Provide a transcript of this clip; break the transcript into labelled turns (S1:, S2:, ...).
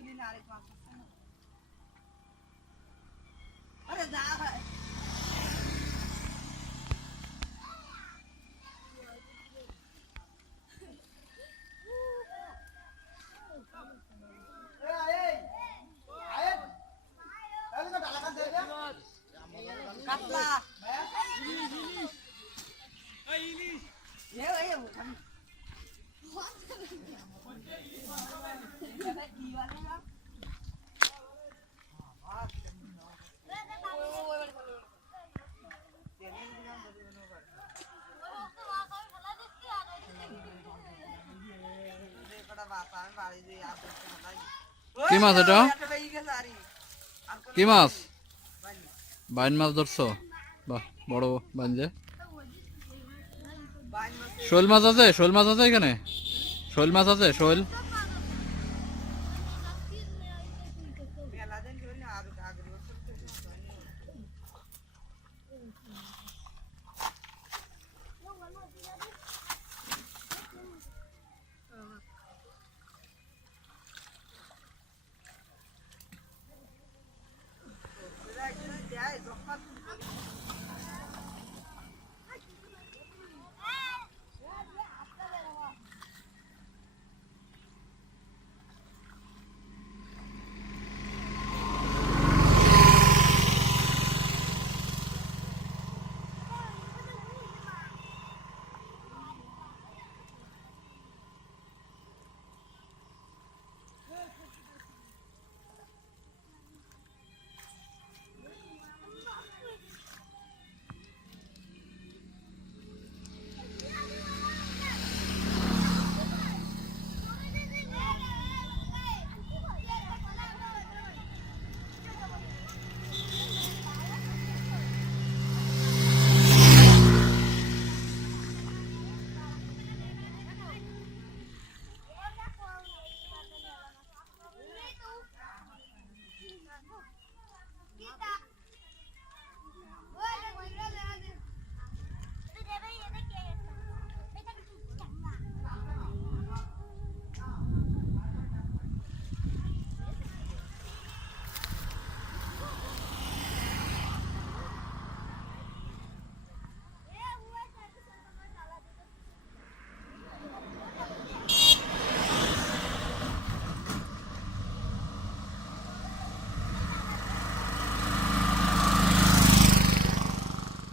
S1: Kulinarek Vakfı'nın
S2: কি মাছ এটা? কি মাছ? বাইন মাছ ধরছো? বাহ, বড় বাইন যে। শোল মাছ আছে? শোল মাছ আছে এখানে? শোল মাছ আছে, শোল।